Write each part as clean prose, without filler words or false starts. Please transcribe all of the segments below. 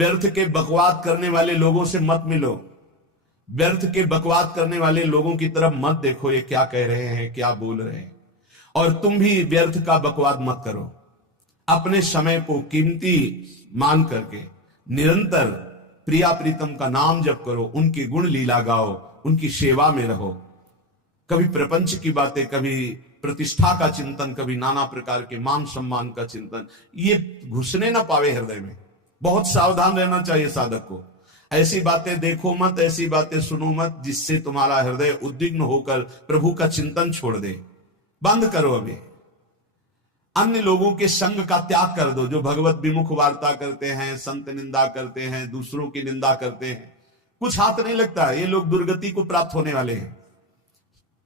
व्यर्थ के बकवाद करने वाले लोगों से मत मिलो, व्यर्थ के बकवाद करने वाले लोगों की तरफ मत देखो, ये क्या कह रहे हैं, क्या बोल रहे हैं। और तुम भी व्यर्थ का बकवाद मत करो। अपने समय को कीमती मान करके निरंतर प्रिया प्रीतम का नाम जप करो, उनकी गुण लीला गाओ, उनकी सेवा में रहो। कभी प्रपंच की बातें, कभी प्रतिष्ठा का चिंतन, कभी नाना प्रकार के मान सम्मान का चिंतन, ये घुसने ना पावे हृदय में। बहुत सावधान रहना चाहिए साधक को। ऐसी बातें देखो मत, ऐसी बातें सुनो मत जिससे तुम्हारा हृदय उद्विग्न होकर प्रभु का चिंतन छोड़ दे। बंद करो अभी। अन्य लोगों के संग का त्याग कर दो, जो भगवत विमुख वार्ता करते हैं, संत निंदा करते हैं, दूसरों की निंदा करते हैं। कुछ हाथ नहीं लगता, ये लोग दुर्गति को प्राप्त होने वाले हैं।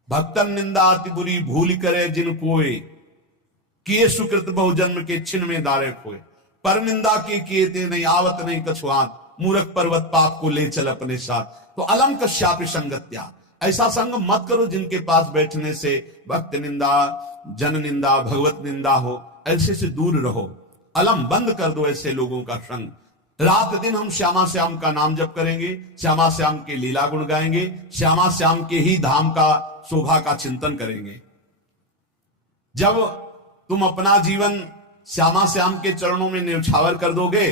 भक्तन निंदा अति बुरी भूल करे जिन कोय, किए सुकृत बहुजन्म के छिन में दारे खोए। पर निंदा के किए ते नहीं आवत नहीं कछुआत, मूर्ख पर्वत पाप को ले चल अपने साथ। तो अलम कश्यापि संगत्या, ऐसा संग मत करो जिनके पास बैठने से भक्त निंदा, जन निंदा, भगवत निंदा हो। ऐसे से दूर रहो, अलम बंद कर दो ऐसे लोगों का संग। रात दिन हम श्यामा श्याम का नाम जप करेंगे, श्यामा श्याम के लीला गुण गाएंगे, श्यामा श्याम के ही धाम का शोभा का चिंतन करेंगे। जब तुम अपना जीवन श्यामा श्याम के चरणों में न्यौछावर कर दोगे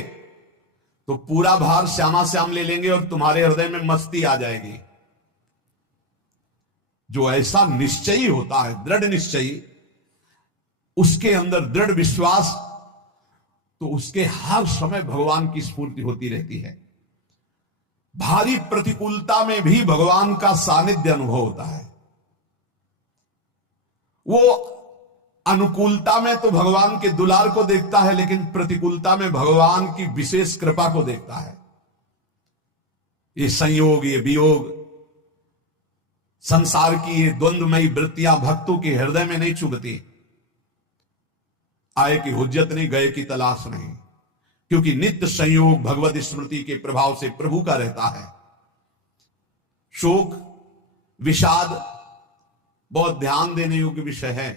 तो पूरा भार श्यामा श्याम ले लेंगे और तुम्हारे हृदय में मस्ती आ जाएगी। जो ऐसा निश्चयी होता है, दृढ़ निश्चयी, उसके अंदर दृढ़ विश्वास, तो उसके हर समय भगवान की स्फूर्ति होती रहती है। भारी प्रतिकूलता में भी भगवान का सानिध्य अनुभव होता है। वो अनुकूलता में तो भगवान के दुलार को देखता है, लेकिन प्रतिकूलता में भगवान की विशेष कृपा को देखता है। ये संयोग, ये वियोग, संसार की ये द्वंद्वमयी वृत्तियां भक्तों के हृदय में नहीं चुभती। आए की हुज्जत नहीं, गए की तलाश नहीं, क्योंकि नित्य संयोग भगवत स्मृति के प्रभाव से प्रभु का रहता है। शोक, विषाद बहुत ध्यान देने योग्य विषय है।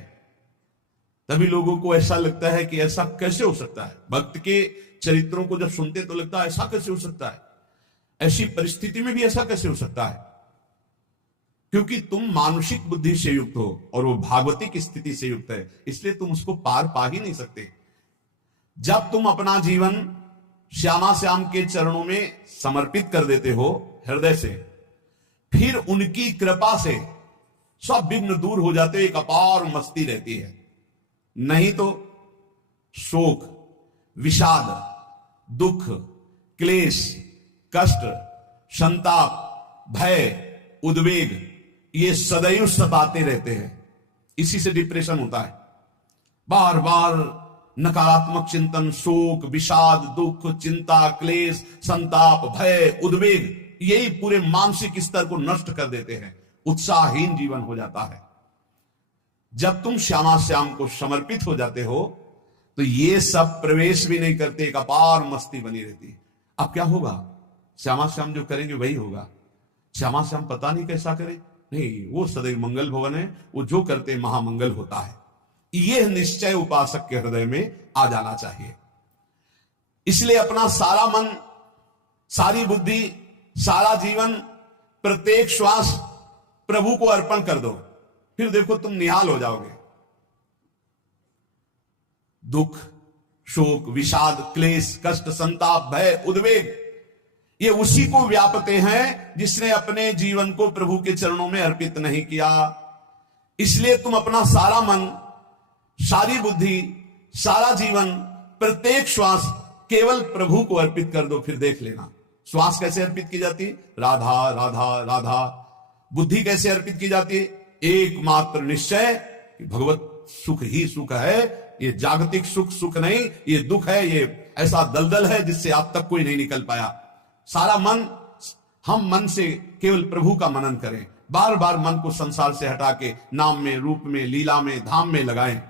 तभी लोगों को ऐसा लगता है कि ऐसा कैसे हो सकता है। भक्त के चरित्रों को जब सुनते तो लगता है ऐसा कैसे हो सकता है, ऐसी परिस्थिति में भी ऐसा कैसे हो सकता है। क्योंकि तुम मानसिक बुद्धि से युक्त हो और वो भागवतिक स्थिति से युक्त है, इसलिए तुम उसको पार पा ही नहीं सकते। जब तुम अपना जीवन श्यामा श्याम के चरणों में समर्पित कर देते हो हृदय से, फिर उनकी कृपा से सब विघ्न दूर हो जाते, एक अपार मस्ती रहती है। नहीं तो शोक, विषाद, दुख, क्लेश, कष्ट, संताप, भय, उद्वेग, ये सदैव सताते रहते हैं। इसी से डिप्रेशन होता है। बार बार नकारात्मक चिंतन, शोक, विषाद, दुख, चिंता, क्लेश, संताप, भय, उद्वेग, यही पूरे मानसिक स्तर को नष्ट कर देते हैं। उत्साहहीन जीवन हो जाता है। जब तुम श्यामा श्याम को समर्पित हो जाते हो तो ये सब प्रवेश भी नहीं करते, एक अपार मस्ती बनी रहती है। अब क्या होगा? श्यामा श्याम जो करेंगे वही होगा। श्यामा श्याम पता नहीं कैसा करे, नहीं, वो सदैव मंगल भवन है, वो जो करते महामंगल होता है। यह निश्चय उपासक के हृदय में आ जाना चाहिए। इसलिए अपना सारा मन, सारी बुद्धि, सारा जीवन, प्रत्येक श्वास प्रभु को अर्पण कर दो, फिर देखो तुम निहाल हो जाओगे। दुख, शोक, विषाद, क्लेश, कष्ट, संताप, भय, उद्वेग, ये उसी को व्यापते हैं जिसने अपने जीवन को प्रभु के चरणों में अर्पित नहीं किया। इसलिए तुम अपना सारा मन, सारी बुद्धि, सारा जीवन, प्रत्येक श्वास केवल प्रभु को अर्पित कर दो, फिर देख लेना। श्वास कैसे अर्पित की जाती? राधा राधा राधा। बुद्धि कैसे अर्पित की जाती? एकमात्र निश्चय कि भगवत सुख ही सुख है, ये जागतिक सुख सुख नहीं, ये दुख है, ये ऐसा दलदल है जिससे आज तक कोई नहीं निकल पाया। सारा मन, हम मन से केवल प्रभु का मनन करें, बार बार मन को संसार से हटा के नाम में, रूप में, लीला में, धाम में लगाएं।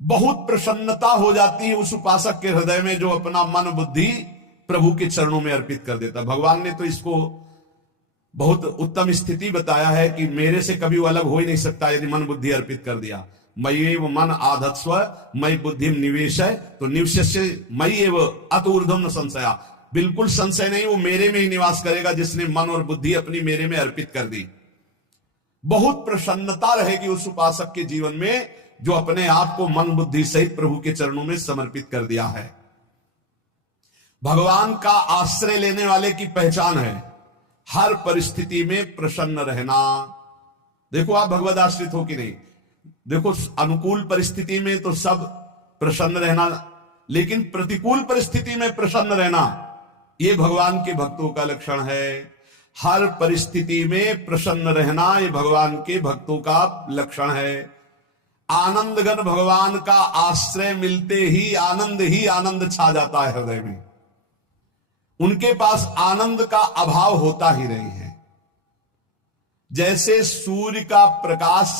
बहुत प्रसन्नता हो जाती है उस उपासक के हृदय में जो अपना मन बुद्धि प्रभु के चरणों में अर्पित कर देता। भगवान ने तो इसको बहुत उत्तम स्थिति बताया है कि मेरे से कभी वो अलग हो ही नहीं सकता यदि मन बुद्धि अर्पित कर दिया। मय्येव मन आधत्स्व मयि बुद्धिम निवेशय, तो निवशस्य मय्येव अत ऊर्ध्वं न संशया, बिल्कुल संशय नहीं, वो मेरे में ही निवास करेगा जिसने मन और बुद्धि अपनी मेरे में अर्पित कर दी। बहुत प्रसन्नता रहेगी उस उपासक के जीवन में जो अपने आप को मन बुद्धि सहित प्रभु के चरणों में समर्पित कर दिया है। भगवान का आश्रय लेने वाले की पहचान है हर परिस्थिति में प्रसन्न रहना। देखो आप भगवद आश्रित हो कि नहीं, देखो अनुकूल परिस्थिति में तो सब प्रसन्न रहना, लेकिन प्रतिकूल परिस्थिति में प्रसन्न रहना यह भगवान के भक्तों का लक्षण है। हर परिस्थिति में प्रसन्न रहना ये भगवान के भक्तों का लक्षण है। आनंदगन भगवान का आश्रय मिलते ही आनंद छा जाता है हृदय में। उनके पास आनंद का अभाव होता ही नहीं है। जैसे सूर्य का प्रकाश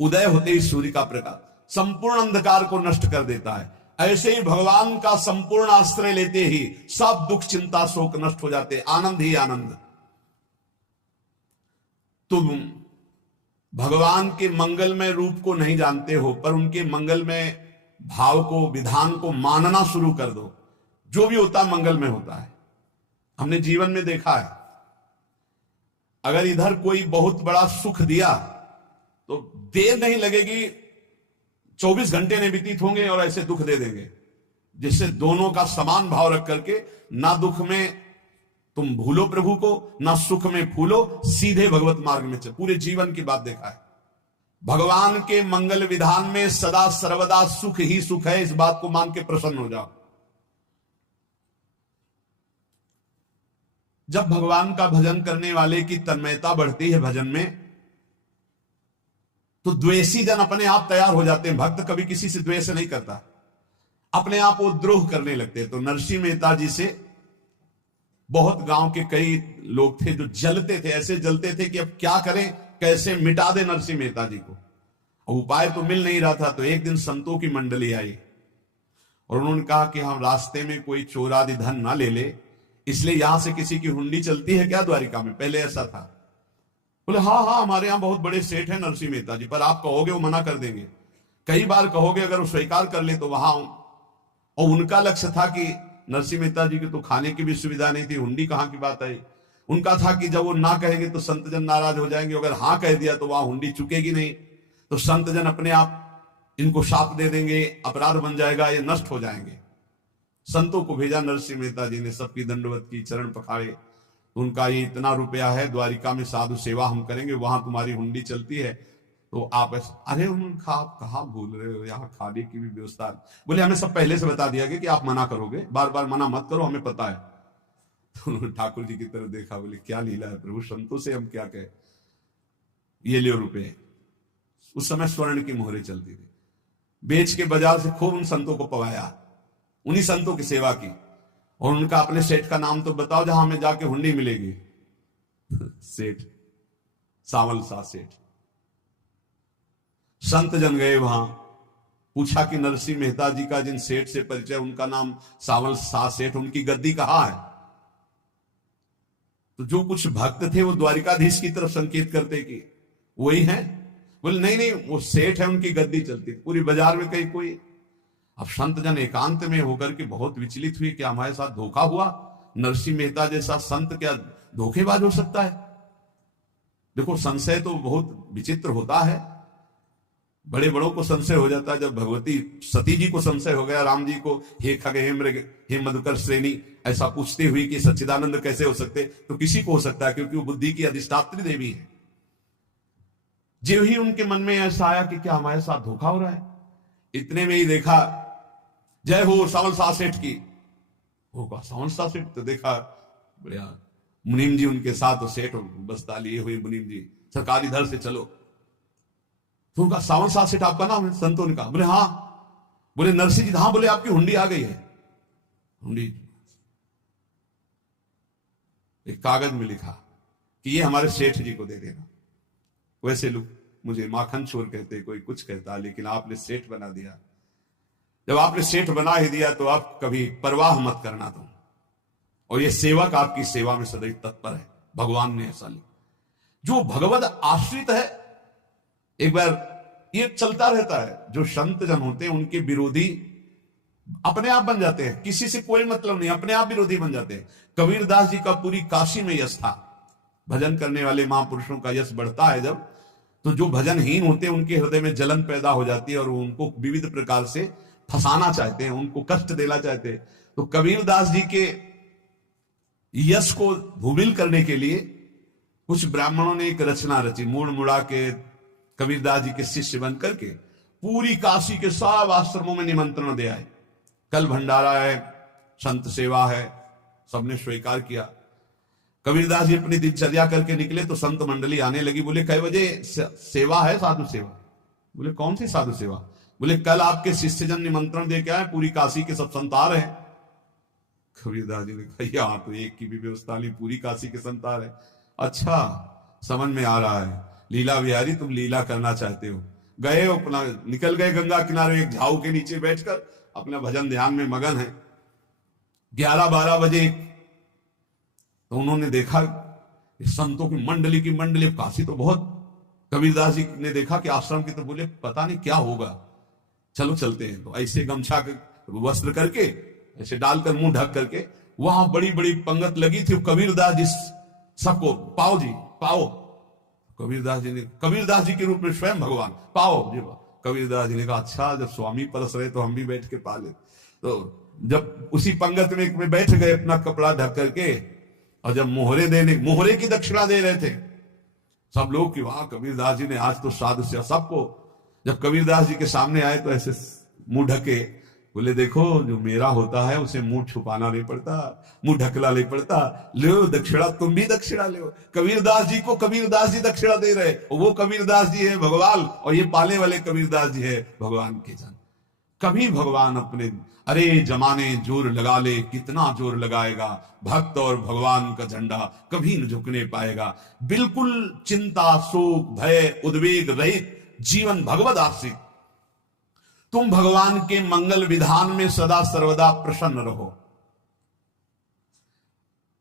उदय होते ही सूर्य का प्रकाश संपूर्ण अंधकार को नष्ट कर देता है, ऐसे ही भगवान का संपूर्ण आश्रय लेते ही सब दुख चिंता शोक नष्ट हो जाते, आनंद ही आनंद। तुम भगवान के मंगलमय रूप को नहीं जानते हो, पर उनके मंगलमय भाव को विधान को मानना शुरू कर दो। जो भी होता मंगलमय होता है। हमने जीवन में देखा है, अगर इधर कोई बहुत बड़ा सुख दिया तो देर नहीं लगेगी, 24 घंटे नहीं व्यतीत होंगे और ऐसे दुख दे देंगे, जिससे दोनों का समान भाव रख करके ना दुख में तुम भूलो प्रभु को, ना सुख में फूलो, सीधे भगवत मार्ग में चल। पूरे जीवन की बात देखा है। भगवान के मंगल विधान में सदा सर्वदा सुख ही सुख है, इस बात को मान के प्रसन्न हो जाओ। जब भगवान का भजन करने वाले की तन्मयता बढ़ती है भजन में, तो द्वेषी जन अपने आप तैयार हो जाते हैं। भक्त कभी किसी से द्वेष नहीं करता, अपने आप वो द्रोह करने लगते हैं। तो नरसिंह मेहता जी से बहुत गांव के कई लोग थे जो जलते थे, ऐसे जलते थे कि अब क्या करें, कैसे मिटा दे नरसिंह मेहता जी को। और उपाय तो मिल नहीं रहा था। तो एक दिन संतों की मंडली आई और उन्होंने कहा कि हम रास्ते में कोई चोर आदि धन ना ले ले, इसलिए यहां से किसी की हुंडी चलती है क्या द्वारिका में? पहले ऐसा था। बोले हाँ हाँ, हमारे यहां बहुत बड़े सेठ हैं नरसिंह मेहता जी, पर आप कहोगे वो मना कर देंगे। कई बार कहोगे, अगर वो स्वीकार कर ले तो वहां। और उनका लक्ष्य था कि नरसिंह मेहता जी की तो खाने की भी सुविधा नहीं थी, हुंडी कहां की बात आई। उनका था कि जब वो ना कहेंगे तो संत जन नाराज हो जाएंगे, अगर हाँ कह दिया तो वहां हुंडी चुकेगी नहीं, तो संत जन अपने आप इनको शाप दे देंगे, अपराध बन जाएगा, ये नष्ट हो जाएंगे। संतों को भेजा, नरसिंह मेहता जी ने सबकी दंडवत की, चरण पखाड़े। उनका ये इतना रुपया है, द्वारिका में साधु सेवा हम करेंगे, वहां तुम्हारी हुंडी चलती है, तो आप अरे उनका आप कहा भूल रहे हो, यहाँ खाने की भी व्यवस्था। बोले हमें सब पहले से बता दिया गया कि आप मना करोगे, बार बार मना मत करो, हमें पता है। तो उन्होंने ठाकुर जी की तरफ देखा, बोले क्या लीला है प्रभु, संतों से हम क्या कहें, ये लियो रुपए। उस समय स्वर्ण की मोहरें चलती थी, बेच के बाजार से खूब उन संतों को पवाया, उन्हीं संतों की सेवा की। और उनका अपने सेठ का नाम तो बताओ जहां हमें जाके हुंडी मिलेगी। सेठ सावल सा सेठ। संत जन गए वहां, पूछा कि नरसिंह मेहता जी का जिन सेठ से परिचय, उनका नाम सावल सा सेठ, उनकी गद्दी कहां है? तो जो कुछ भक्त थे वो द्वारिकाधीश की तरफ संकेत करते कि वही है। बोले नहीं नहीं, वो सेठ है, उनकी गद्दी चलती। पूरी बाजार में कहीं कोई। अब संत जन एकांत में होकर के बहुत विचलित हुए, क्या हमारे साथ धोखा हुआ? नरसिंह मेहता जैसा संत क्या धोखेबाज हो सकता है? देखो संशय तो बहुत विचित्र होता है, बड़े बड़ों को संशय हो जाता है। जब भगवती सती जी को संशय हो गया, राम जी को, हे खग हे मृग हे मधुकर श्रेणी, ऐसा पूछते हुए कि सच्चिदानंद कैसे हो सकते, तो किसी को हो सकता है, क्योंकि वो बुद्धि की अधिष्ठात्री देवी है। जो ही उनके मन में ऐसा आया कि क्या हमारे साथ धोखा हो रहा है, इतने में ही देखा जय हो सावल सा सेठ की। होगा सावल सा सेठ, तो देखा बढ़िया मुनीम जी उनके साथ, सेठ बस्ता लिए हुए मुनीम जी, सरकार इधर से चलो। तो उनका सावन सा सेठ आपका नाम है? संतों ने कहा। बोले हाँ। बोले नरसिंह जी? हाँ। बोले आपकी हुंडी आ गई है। हुंडी एक कागज में लिखा कि ये हमारे सेठ जी को दे देना। वैसे लोग मुझे माखन चोर कहते, कोई कुछ कहता, लेकिन आपने सेठ बना दिया। जब आपने सेठ बना ही दिया तो आप कभी परवाह मत करना तुम। और ये सेवक आपकी सेवा में सदैव तत्पर है। भगवान ने ऐसा लिखा। जो भगवद आश्रित है, एक बार ये चलता रहता है। जो संत जन होते हैं उनके विरोधी अपने आप बन जाते हैं, किसी से कोई मतलब नहीं, अपने आप विरोधी बन जाते हैं। कबीरदास जी का पूरी काशी में यश था। भजन करने वाले महापुरुषों का यश बढ़ता है जब, तो जो भजनहीन होते हैं उनके हृदय में जलन पैदा हो जाती है और उनको विविध प्रकार से फंसाना चाहते हैं, उनको कष्ट देना चाहते हैं। तो कबीरदास जी के यश को भूमिल करने के लिए कुछ ब्राह्मणों ने एक रचना रची, मूड़ मुड़ा के कबीरदास जी के शिष्य बन करके पूरी काशी के सब आश्रमों में निमंत्रण दे आए। कल भंडारा है, संत सेवा है, सबने स्वीकार किया। कबीरदास जी अपनी दिनचर्या करके निकले तो संत मंडली आने लगी। बोले कई बजे सेवा है? साधु सेवा। बोले कौन सी साधु सेवा? बोले कल आपके शिष्यजन निमंत्रण दे के आए, पूरी काशी के सब संत आ रहे हैं। कबीरदास जी ने कहा यहाँ तो एक की भी व्यवस्था नहीं, पूरी काशी के संत आ रहे हैं। अच्छा, समझ में आ रहा है, लीला बिहारी तुम लीला करना चाहते हो। गए अपना निकल गए गंगा किनारे, एक झाऊ के नीचे बैठकर अपना भजन ध्यान में मगन है। 11-12 बजे तो उन्होंने देखा संतों की मंडली काशी तो बहुत। कबीरदास जी ने देखा कि आश्रम की, तो बोले पता नहीं क्या होगा, चलो चलते हैं। तो ऐसे गमछा वस्त्र करके ऐसे डालकर मुंह ढक करके वहां बड़ी बड़ी पंगत लगी थी। कबीरदास जी सबको पाओ जी पाओ। कबीरदास जी के रूप में स्वयं भगवान पाओ जी। कबीरदास जी ने कहा अच्छा, जब स्वामी परस रहे तो हम भी बैठ के पा ले। तो जब उसी पंगत में बैठ गए अपना कपड़ा ढक करके, और जब मोहरे की दक्षिणा दे रहे थे सब लोग कि वाह कबीरदास जी ने आज तो साधु से सबको। जब कबीरदास जी के सामने आए तो ऐसे मुंह ढके, बोले देखो जो मेरा होता है उसे मुंह छुपाना नहीं पड़ता, मुंह ढकना नहीं पड़ता। लो दक्षिणा, तुम भी दक्षिणा लो। कबीरदास जी को कबीरदास जी दक्षिणा दे रहे, वो कबीरदास जी है भगवान, और ये पाले वाले कबीरदास जी है भगवान के जन। कभी भगवान अपने, अरे जमाने जोर लगा ले, कितना जोर लगाएगा, भक्त और भगवान का झंडा कभी न झुकने पाएगा। बिल्कुल चिंता शोक भय उद्वेग रहित जीवन भगवद आश्रित, तुम भगवान के मंगल विधान में सदा सर्वदा प्रसन्न रहो।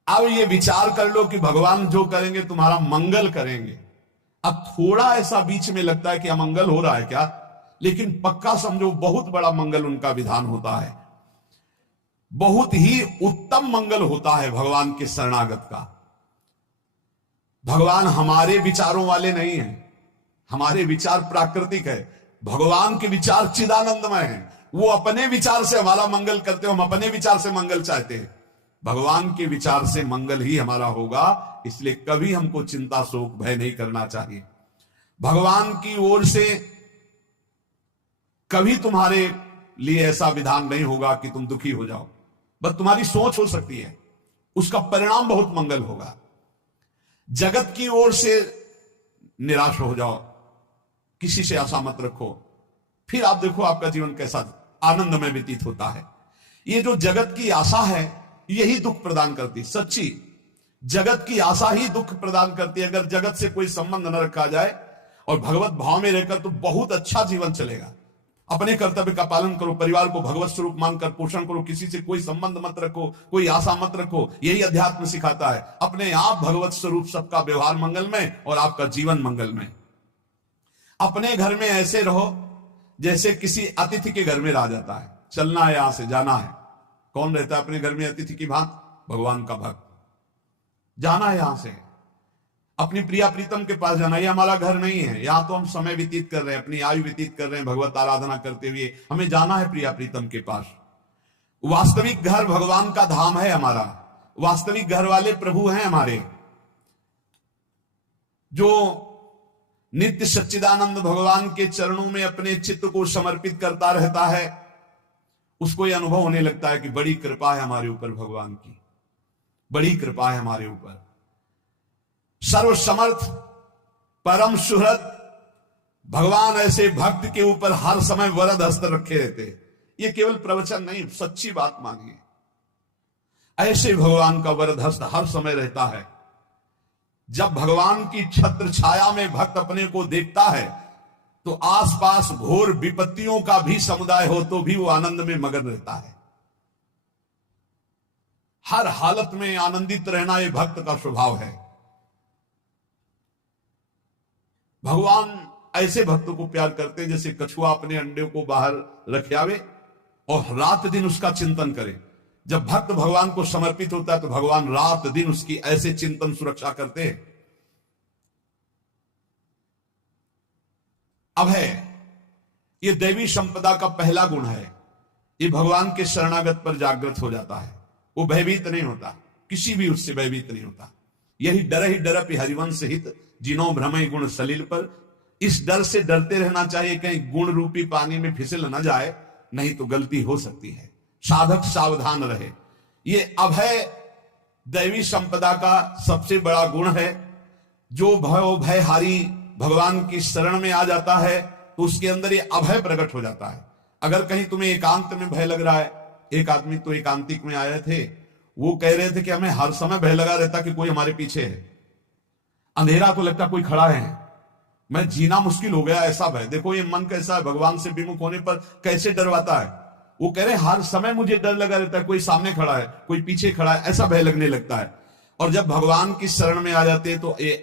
अब ये विचार कर लो कि भगवान जो करेंगे तुम्हारा मंगल करेंगे। अब थोड़ा ऐसा बीच में लगता है कि अमंगल हो रहा है क्या, लेकिन पक्का समझो बहुत बड़ा मंगल उनका विधान होता है, बहुत ही उत्तम मंगल होता है भगवान के शरणागत का। भगवान हमारे विचारों वाले नहीं है, हमारे विचार प्राकृतिक है, भगवान के विचार चिदानंदमय हैं। वो अपने विचार से हमारा मंगल करते हो, हम अपने विचार से मंगल चाहते हैं। भगवान के विचार से मंगल ही हमारा होगा, इसलिए कभी हमको चिंता शोक भय नहीं करना चाहिए। भगवान की ओर से कभी तुम्हारे लिए ऐसा विधान नहीं होगा कि तुम दुखी हो जाओ, बस तुम्हारी सोच हो सकती है, उसका परिणाम बहुत मंगल होगा। जगत की ओर से निराश हो जाओ, किसी से आशा मत रखो, फिर आप देखो आपका जीवन कैसा आनंद में व्यतीत होता है। ये जो जगत की आशा है यही दुख प्रदान करती, सच्ची जगत की आशा ही दुख प्रदान करती है। अगर जगत से कोई संबंध न रखा जाए और भगवत भाव में रहकर तो बहुत अच्छा जीवन चलेगा। अपने कर्तव्य का पालन करो, परिवार को भगवत स्वरूप मानकर पोषण करो, किसी से कोई संबंध मत रखो, कोई आशा मत रखो, यही अध्यात्म सिखाता है। अपने आप भगवत स्वरूप, सबका व्यवहार मंगलमय और आपका जीवन मंगलमय। अपने घर में ऐसे रहो जैसे किसी अतिथि के घर में रह जाता है, चलना है यहां से जाना है। कौन रहता है अपने घर में अतिथि की भांति? भगवान का भक्त। जाना है यहां से, अपनी प्रिया प्रीतम के पास जाना। ये हमारा घर नहीं है, यहां तो हम समय व्यतीत कर रहे हैं, अपनी आयु व्यतीत कर रहे हैं भगवत आराधना करते हुए। हमें जाना है प्रिया प्रीतम के पास। वास्तविक घर भगवान का धाम है हमारा, वास्तविक घर वाले प्रभु हैं हमारे। जो नित्य सच्चिदानंद भगवान के चरणों में अपने चित्त को समर्पित करता रहता है, उसको यह अनुभव होने लगता है कि बड़ी कृपा है हमारे ऊपर भगवान की, बड़ी कृपा है हमारे ऊपर। सर्वसमर्थ परम सुहृद भगवान ऐसे भक्त के ऊपर हर समय वरद हस्त रखे रहते। ये केवल प्रवचन नहीं, सच्ची बात मानिए। ऐसे भगवान का वरद हस्त हर समय रहता है। जब भगवान की छत्र छाया में भक्त अपने को देखता है तो आसपास घोर विपत्तियों का भी समुदाय हो तो भी वो आनंद में मगन रहता है। हर हालत में आनंदित रहना ये भक्त का स्वभाव है। भगवान ऐसे भक्तों को प्यार करते हैं जैसे कछुआ अपने अंडे को बाहर रख आवे और रात दिन उसका चिंतन करे। जब भक्त भगवान को समर्पित होता है तो भगवान रात दिन उसकी ऐसे चिंतन सुरक्षा करते हैं। अभय, ये दैवी संपदा का पहला गुण है। ये भगवान के शरणागत पर जागृत हो जाता है, वो भयभीत नहीं होता, किसी भी उससे भयभीत नहीं होता। यही डर ही डरपि हरिवंश हित, जिनो भ्रमय गुण सलील पर। इस डर से डरते रहना चाहिए कहीं गुण रूपी पानी में फिसल न जाए, नहीं तो गलती हो सकती है। साधक सावधान रहे। ये अभय दैवी संपदा का सबसे बड़ा गुण है। जो भयहारी भगवान की शरण में आ जाता है तो उसके अंदर ये अभय प्रकट हो जाता है। अगर कहीं तुम्हें एकांत में भय लग रहा है, एक आदमी तो एकांतिक में आए थे, वो कह रहे थे कि हमें हर समय भय लगा रहता कि कोई हमारे पीछे है, अंधेरा तो लगता कोई खड़ा है, मैं जीना मुश्किल हो गया, ऐसा भय। देखो ये मन कैसा है, भगवान से विमुख होने पर कैसे डरवाता है। वो कह रहे हर समय मुझे डर लगा रहता है, कोई सामने खड़ा है, कोई पीछे खड़ा है, ऐसा भय लगने लगता है। और जब भगवान की शरण में आ जाते हैं तो ये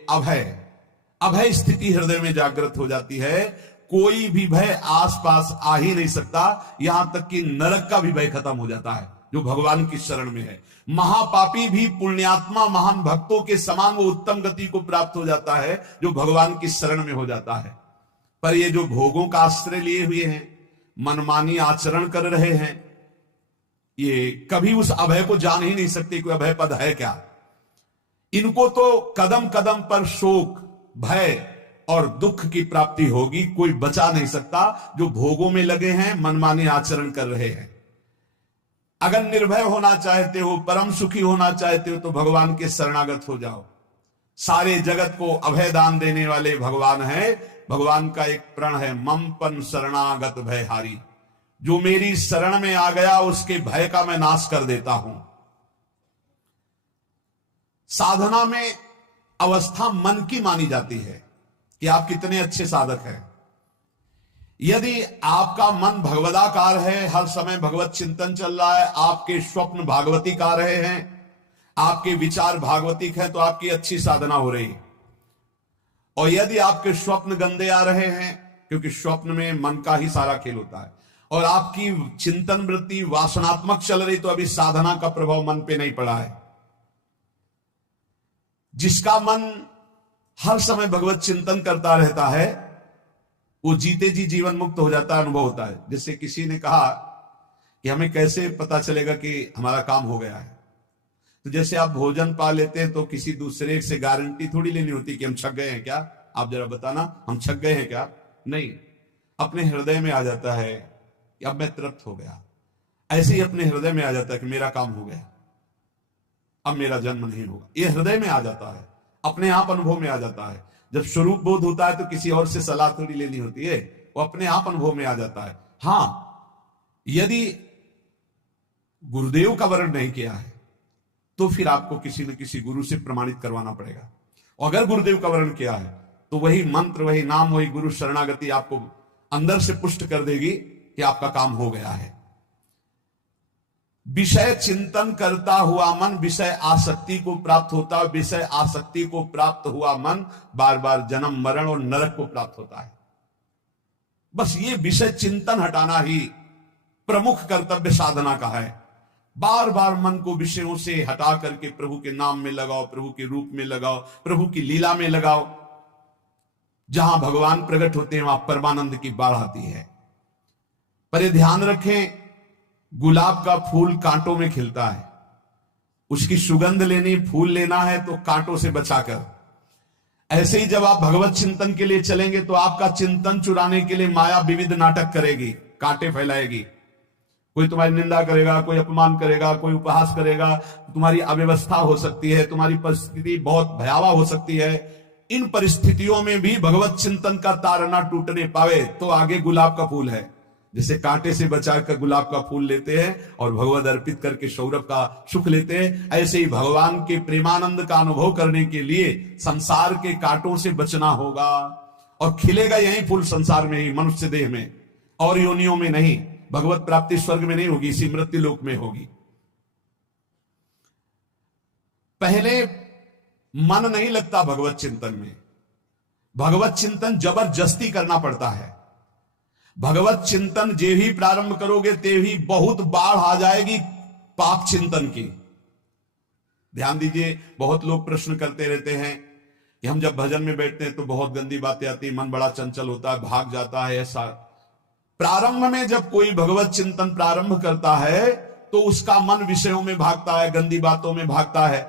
अभय स्थिति हृदय में जागृत हो जाती है। कोई भी भय आसपास आ ही नहीं सकता, यहां तक कि नरक का भी भय खत्म हो जाता है जो भगवान की शरण में है। महापापी भी पुण्यात्मा महान भक्तों के समान वो उत्तम गति को प्राप्त हो जाता है जो भगवान की शरण में हो जाता है। पर ये जो भोगों का आश्रय लिए हुए हैं, मनमानी आचरण कर रहे हैं, ये कभी उस अभय को जान ही नहीं सकते कोई अभय पद है क्या। इनको तो कदम कदम पर शोक, भय और दुख की प्राप्ति होगी, कोई बचा नहीं सकता जो भोगों में लगे हैं, मनमानी आचरण कर रहे हैं। अगर निर्भय होना चाहते हो, परम सुखी होना चाहते हो तो भगवान के शरणागत हो जाओ। सारे जगत को अभय दान देने वाले भगवान है। भगवान का एक प्रण है, ममपन शरणागत भयहारी। जो मेरी शरण में आ गया उसके भय का मैं नाश कर देता हूं। साधना में अवस्था मन की मानी जाती है कि आप कितने अच्छे साधक हैं। यदि आपका मन भगवदाकार है, हर समय भगवत चिंतन चल रहा है, आपके स्वप्न भागवतिक आ रहे हैं, आपके विचार भागवतिक हैं, तो आपकी अच्छी साधना हो रही है। और यदि आपके स्वप्न गंदे आ रहे हैं, क्योंकि स्वप्न में मन का ही सारा खेल होता है, और आपकी चिंतन वृत्ति वासनात्मक चल रही, तो अभी साधना का प्रभाव मन पे नहीं पड़ा है। जिसका मन हर समय भगवत चिंतन करता रहता है वो जीते जी जीवन मुक्त हो जाता है, अनुभव होता है। जैसे किसी ने कहा कि हमें कैसे पता चलेगा कि हमारा काम हो गया है, तो जैसे आप भोजन पा लेते हैं तो किसी दूसरे से गारंटी थोड़ी लेनी होती कि हम छक गए हैं क्या, आप जरा बताना हम छक गए हैं क्या। नहीं, अपने हृदय में आ जाता है कि अब मैं तृप्त हो गया। ऐसे ही अपने हृदय में आ जाता है कि मेरा काम हो गया, अब मेरा जन्म नहीं होगा। यह हृदय में आ जाता है, अपने आप अनुभव में आ जाता है। जब स्वरूप बोध होता है तो किसी और से सलाह थोड़ी लेनी होती है, वो अपने आप अनुभव में आ जाता है। हां, यदि गुरुदेव का वर्ण नहीं किया है तो फिर आपको किसी न किसी गुरु से प्रमाणित करवाना पड़ेगा। अगर गुरुदेव का वर्ण किया है तो वही मंत्र, वही नाम, वही गुरु शरणागति आपको अंदर से पुष्ट कर देगी कि आपका काम हो गया है। विषय चिंतन करता हुआ मन विषय आसक्ति को प्राप्त होता है। विषय आसक्ति को प्राप्त हुआ मन बार बार जन्म मरण और नरक को प्राप्त होता है। बस ये विषय चिंतन हटाना ही प्रमुख कर्तव्य साधना का है। बार बार मन को विषयों से हटा करके प्रभु के नाम में लगाओ, प्रभु के रूप में लगाओ, प्रभु की लीला में लगाओ। जहां भगवान प्रकट होते हैं वहां परमानंद की बाढ़ आती है। पर यह ध्यान रखें, गुलाब का फूल कांटों में खिलता है, उसकी सुगंध लेनी, फूल लेना है तो कांटों से बचाकर। ऐसे ही जब आप भगवत चिंतन के लिए चलेंगे तो आपका चिंतन चुराने के लिए माया विविध नाटक करेगी, कांटे फैलाएगी। कोई तुम्हारी निंदा करेगा, कोई अपमान करेगा, कोई उपहास करेगा, तुम्हारी अव्यवस्था हो सकती है, तुम्हारी परिस्थिति बहुत भयावह हो सकती है। इन परिस्थितियों में भी भगवत चिंतन का तार ना टूटने पावे तो आगे गुलाब का फूल है। जैसे कांटे से बचाकर गुलाब का फूल लेते हैं और भगवत अर्पित करके सौरभ का सुख लेते हैं, ऐसे ही भगवान के प्रेमानंद का अनुभव करने के लिए संसार के कांटों से बचना होगा। और खिलेगा यही फूल संसार में ही, मनुष्य देह में, और योनियों में नहीं। भगवत प्राप्ति स्वर्ग में नहीं होगी, इसी मृत्यु लोक में होगी। पहले मन नहीं लगता भगवत चिंतन में, भगवत चिंतन जबरदस्ती करना पड़ता है। भगवत चिंतन जे ही प्रारंभ करोगे ते ही बहुत बाढ़ आ जाएगी पाप चिंतन की। ध्यान दीजिए, बहुत लोग प्रश्न करते रहते हैं कि हम जब भजन में बैठते हैं तो बहुत गंदी बातें आती, मन बड़ा चंचल होता है, भाग जाता है। ऐसा प्रारंभ में जब कोई भगवत चिंतन प्रारंभ करता है तो उसका मन विषयों में भागता है, गंदी बातों में भागता है।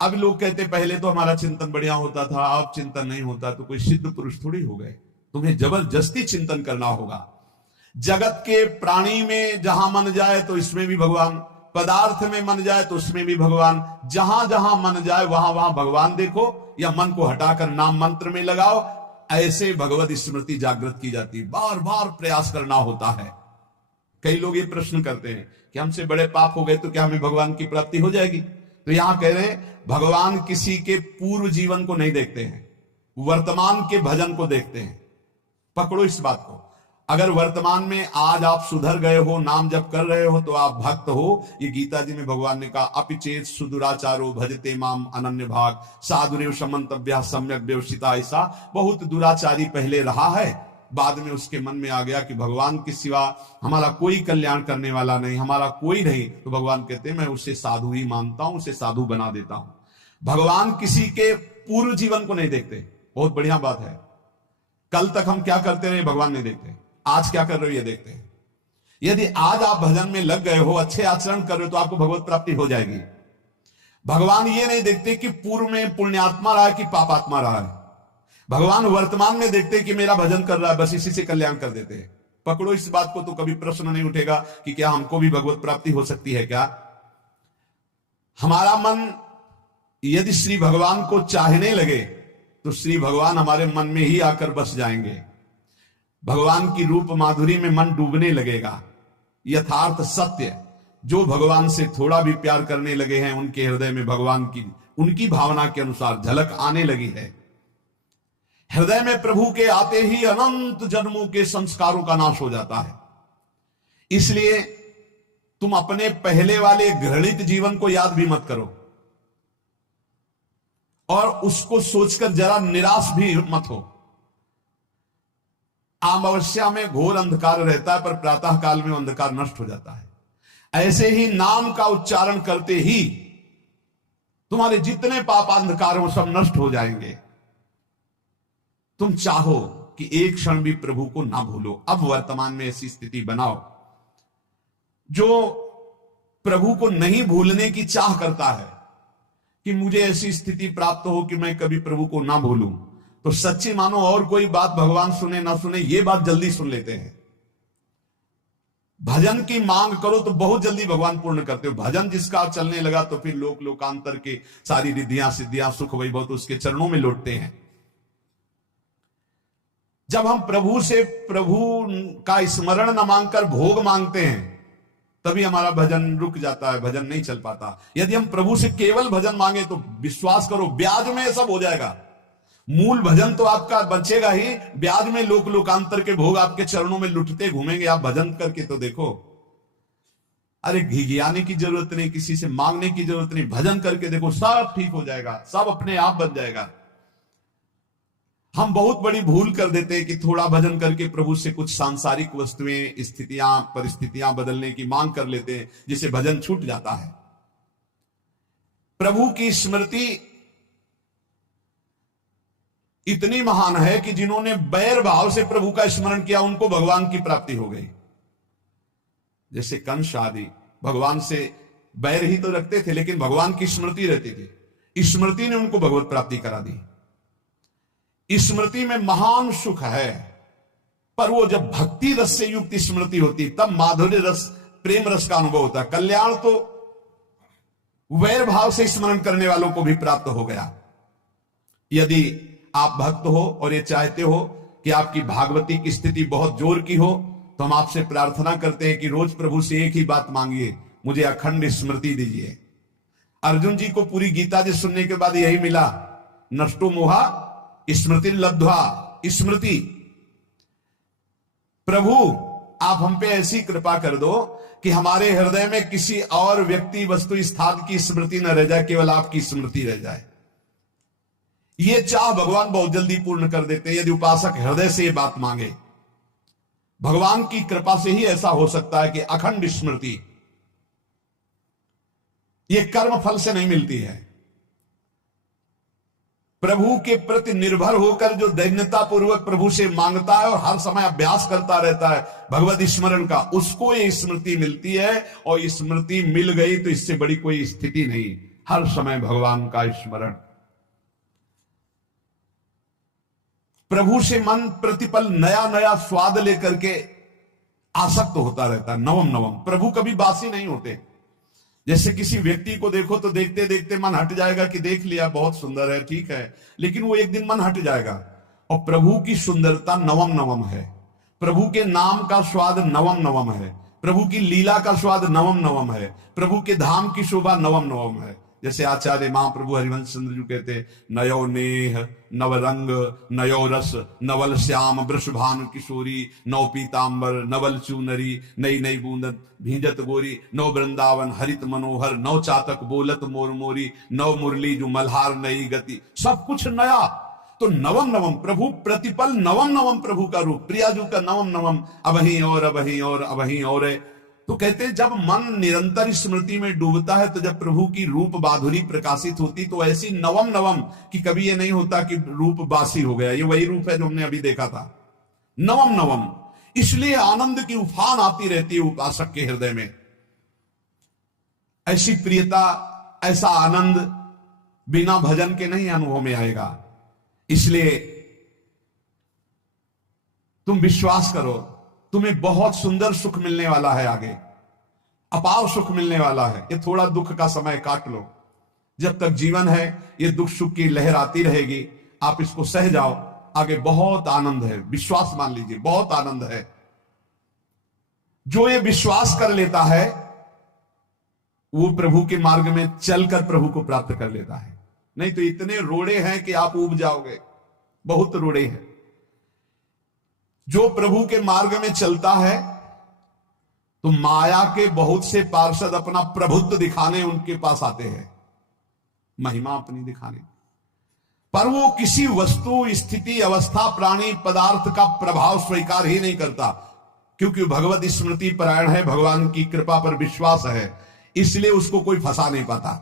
अब लोग कहते पहले तो हमारा चिंतन बढ़िया होता था, अब चिंतन नहीं होता। तो कोई सिद्ध पुरुष थोड़ी हो गए, तुम्हें जबरदस्ती चिंतन करना होगा। जगत के प्राणी में जहां मन जाए तो इसमें भी भगवान, पदार्थ में मन जाए तो उसमें भी भगवान, जहां जहां मन जाए वहां वहां भगवान देखो, या मन को हटाकर नाम मंत्र में लगाओ। ऐसे भगवत स्मृति जागृत की जाती है, बार बार प्रयास करना होता है। कई लोग ये प्रश्न करते हैं कि हमसे बड़े पाप हो गए तो क्या हमें भगवान की प्राप्ति हो जाएगी? तो यहां कह रहे हैं भगवान किसी के पूर्व जीवन को नहीं देखते हैं, वर्तमान के भजन को देखते हैं। पकड़ो इस बात को। अगर वर्तमान में आज आप सुधर गए हो, नाम जप कर रहे हो, तो आप भक्त हो। ये गीता जी में भगवान ने कहा, अपिचेत सुदुराचारो भजते माम अनन्य भाग साधुरेव समन्तव्या सम्यक व्यवसिता। ऐसा बहुत दुराचारी पहले रहा है, बाद में उसके मन में आ गया कि भगवान के सिवा हमारा कोई कल्याण करने वाला नहीं, हमारा कोई नहीं। तो भगवान कहते हैं मैं उसे साधु ही मानता हूं, उसे साधु बना देता हूं। भगवान किसी के पूर्व जीवन को नहीं देखते। बहुत बढ़िया बात है। कल तक हम क्या करते रहे भगवान नहीं देखते, आज क्या कर रहे हो ये देखते हैं। यदि आज आप भजन में लग गए हो, अच्छे आचरण कर रहे हो, तो आपको भगवत प्राप्ति हो जाएगी। भगवान ये नहीं देखते कि पूर्व में पुण्यात्मा रहा है कि पापात्मा रहा है। भगवान वर्तमान में देखते कि मेरा भजन कर रहा है, बस इसी से कल्याण कर देते हैं। पकड़ो इस बात को, तो कभी प्रश्न नहीं उठेगा कि क्या हमको भी भगवत प्राप्ति हो सकती है क्या। हमारा मन यदि श्री भगवान को चाहने लगे तो श्री भगवान हमारे मन में ही आकर बस जाएंगे। भगवान की रूप माधुरी में मन डूबने लगेगा। यथार्थ सत्य, जो भगवान से थोड़ा भी प्यार करने लगे हैं, उनके हृदय में भगवान की उनकी भावना के अनुसार झलक आने लगी है। हृदय में प्रभु के आते ही अनंत जन्मों के संस्कारों का नाश हो जाता है। इसलिए तुम अपने पहले वाले घृणित जीवन को याद भी मत करो और उसको सोचकर जरा निराश भी मत हो। अमावस्या में घोर अंधकार रहता है, पर प्रातः काल में अंधकार नष्ट हो जाता है। ऐसे ही नाम का उच्चारण करते ही तुम्हारे जितने पाप अंधकार हो सब नष्ट हो जाएंगे। तुम चाहो कि एक क्षण भी प्रभु को ना भूलो। अब वर्तमान में ऐसी स्थिति बनाओ। जो प्रभु को नहीं भूलने की चाह करता है कि मुझे ऐसी स्थिति प्राप्त हो कि मैं कभी प्रभु को ना भूलूं, तो सच्ची मानो और कोई बात भगवान सुने ना सुने, ये बात जल्दी सुन लेते हैं। भजन की मांग करो तो बहुत जल्दी भगवान पूर्ण करते हो। भजन जिसका चलने लगा तो फिर लोक लोकांतर के सारी रिद्धियां सिद्धियां सुख वैभव तो उसके चरणों में लौटते हैं। जब हम प्रभु से प्रभु का स्मरण न मांगकर भोग मांगते हैं तभी हमारा भजन रुक जाता है, भजन नहीं चल पाता। यदि हम प्रभु से केवल भजन मांगे तो विश्वास करो ब्याज में सब हो जाएगा। मूल भजन तो आपका बचेगा ही, ब्याज में लोक लोकांतर के भोग आपके चरणों में लुटते घूमेंगे। आप भजन करके तो देखो। अरे घिघियाने की जरूरत नहीं, किसी से मांगने की जरूरत नहीं, भजन करके देखो, सब ठीक हो जाएगा, सब अपने आप बन जाएगा। हम बहुत बड़ी भूल कर देते हैं कि थोड़ा भजन करके प्रभु से कुछ सांसारिक वस्तुएं, स्थितियां, परिस्थितियां बदलने की मांग कर लेते हैं, जिससे भजन छूट जाता है। प्रभु की स्मृति इतनी महान है कि जिन्होंने बैर भाव से प्रभु का स्मरण किया उनको भगवान की प्राप्ति हो गई। जैसे कंस आदि भगवान से बैर ही तो रखते थे, लेकिन भगवान की स्मृति रहती थी। स्मृति ने उनको भगवत प्राप्ति करा दी। स्मृति में महान सुख है, पर वो जब भक्ति रस से युक्त स्मृति होती तब माधुर्य रस, प्रेम रस का अनुभव होता। कल्याण तो वैर भाव से स्मरण करने वालों को भी प्राप्त हो गया। यदि आप भक्त हो और ये चाहते हो कि आपकी भागवती की स्थिति बहुत जोर की हो, तो हम आपसे प्रार्थना करते हैं कि रोज प्रभु से एक ही बात मांगिए, मुझे अखंड स्मृति दीजिए। अर्जुन जी को पूरी गीता जी सुनने के बाद यही मिला, नष्टो मोहा स्मृति लब्ध्वा। स्मृति, प्रभु आप हम पे ऐसी कृपा कर दो कि हमारे हृदय में किसी और व्यक्ति, वस्तु, स्थान की स्मृति न रह जाए, केवल आपकी स्मृति रह जाए। ये चाह भगवान बहुत जल्दी पूर्ण कर देते हैं यदि उपासक हृदय से ये बात मांगे। भगवान की कृपा से ही ऐसा हो सकता है कि अखंड स्मृति ये कर्म फल से नहीं मिलती है। प्रभु के प्रति निर्भर होकर जो दैन्यता पूर्वक प्रभु से मांगता है और हर समय अभ्यास करता रहता है भगवत स्मरण का, उसको ये स्मृति मिलती है। और स्मृति मिल गई तो इससे बड़ी कोई स्थिति नहीं, हर समय भगवान का स्मरण। प्रभु से मन प्रतिपल नया नया स्वाद लेकर के आसक्त होता रहता है, नवम नवम। प्रभु कभी बासी नहीं होते। जैसे किसी व्यक्ति को देखो तो देखते देखते मन हट जाएगा कि देख लिया बहुत सुंदर है, ठीक है, लेकिन वो एक दिन मन हट जाएगा। और प्रभु की सुंदरता नवम नवम है, प्रभु के नाम का स्वाद नवम नवम है, प्रभु की लीला का स्वाद नवम नवम है, प्रभु के धाम की शोभा नवम नवम है। जैसे आचार्य महाप्रभु हरिवंश चंद्र जी कहते, नयो नेह नव रंग नयो रस नवल श्याम वृषभानु किशोरी नव पीतांबर नवल चूनरी नई नई बूंदन भींजत गोरी नव वृंदावन हरित मनोहर नव चातक बोलत मोर मोरी नव मुरली जो मल्हार नई गति, सब कुछ नया। तो नवम नवम प्रभु प्रतिपल नवम नवम प्रभु का रूप, प्रियाजू का नवम नवम, अबही और अबही और अबही और है। तो कहते हैं जब मन निरंतर स्मृति में डूबता है तो जब प्रभु की रूप बाधुरी प्रकाशित होती तो ऐसी नवम नवम कि कभी ये नहीं होता कि रूप बासी हो गया, ये वही रूप है जो हमने अभी देखा था, नवम नवम। इसलिए आनंद की उफान आती रहती है उपासक के हृदय में। ऐसी प्रियता, ऐसा आनंद बिना भजन के नहीं अनुभव में आएगा। इसलिए तुम विश्वास करो, तुम्हें बहुत सुंदर सुख मिलने वाला है, आगे अपार सुख मिलने वाला है। ये थोड़ा दुख का समय काट लो, जब तक जीवन है ये दुख सुख की लहर आती रहेगी, आप इसको सह जाओ, आगे बहुत आनंद है। विश्वास मान लीजिए, बहुत आनंद है। जो ये विश्वास कर लेता है वो प्रभु के मार्ग में चलकर प्रभु को प्राप्त कर लेता है। नहीं तो इतने रोड़े हैं कि आप ऊब जाओगे, बहुत रोड़े हैं। जो प्रभु के मार्ग में चलता है तो माया के बहुत से पार्षद अपना प्रभुत्व दिखाने उनके पास आते हैं, महिमा अपनी दिखाने, पर वो किसी वस्तु स्थिति अवस्था प्राणी पदार्थ का प्रभाव स्वीकार ही नहीं करता, क्योंकि भगवत स्मृति परायण है, भगवान की कृपा पर विश्वास है, इसलिए उसको कोई फंसा नहीं पाता।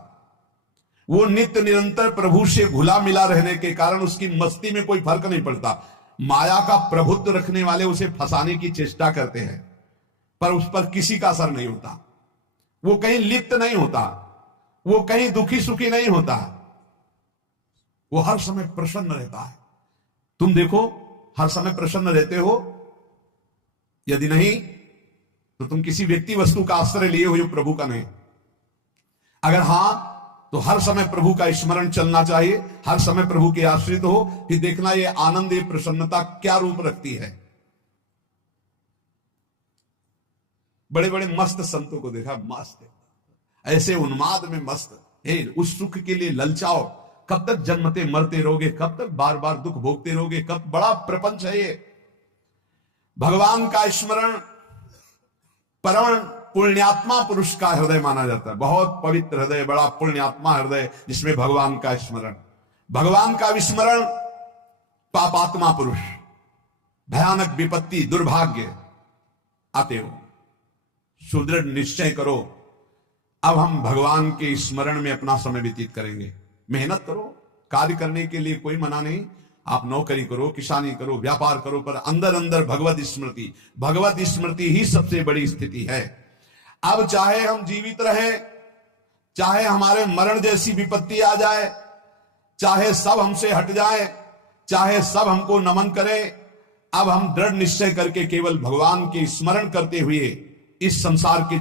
वो नित्य निरंतर प्रभु से घुला मिला रहने के कारण उसकी मस्ती में कोई फर्क नहीं पड़ता। माया का प्रभुत्व रखने वाले उसे फंसाने की चेष्टा करते हैं, पर उस पर किसी का असर नहीं होता। वो कहीं लिप्त नहीं होता, वो कहीं दुखी सुखी नहीं होता, वो हर समय प्रसन्न रहता है। तुम देखो, हर समय प्रसन्न रहते हो? यदि नहीं तो तुम किसी व्यक्ति वस्तु का आश्रय लिए हो जो प्रभु का नहीं। अगर हां तो हर समय प्रभु का स्मरण चलना चाहिए, हर समय प्रभु के आश्रित हो, फिर देखना ये आनंद, ये प्रसन्नता क्या रूप रखती है। बड़े बड़े मस्त संतों को देखा, मस्त ऐसे उन्माद में मस्त, उस सुख के लिए ललचाओ, कब तक जन्मते मरते रहोगे, कब तक बार बार दुख भोगते रहोगे, कब, बड़ा प्रपंच है ये। भगवान का स्मरण परम पुण्यात्मा पुरुष का हृदय माना जाता है, बहुत पवित्र हृदय, बड़ा पुण्यात्मा हृदय जिसमें भगवान का स्मरण। भगवान का विस्मरण पापात्मा पुरुष, भयानक विपत्ति दुर्भाग्य आते हो। सुदृढ़ निश्चय करो, अब हम भगवान के स्मरण में अपना समय व्यतीत करेंगे। मेहनत करो, कार्य करने के लिए कोई मना नहीं, आप नौकरी करो, किसानी करो, व्यापार करो, पर अंदर अंदर भगवत स्मृति, भगवत स्मृति ही सबसे बड़ी स्थिति है। अब चाहे हम जीवित रहे, चाहे हमारे मरण जैसी विपत्ति आ जाए, चाहे सब हमसे हट जाए, चाहे सब हमको नमन करें, अब हम दृढ़ निश्चय करके केवल भगवान के स्मरण करते हुए इस संसार के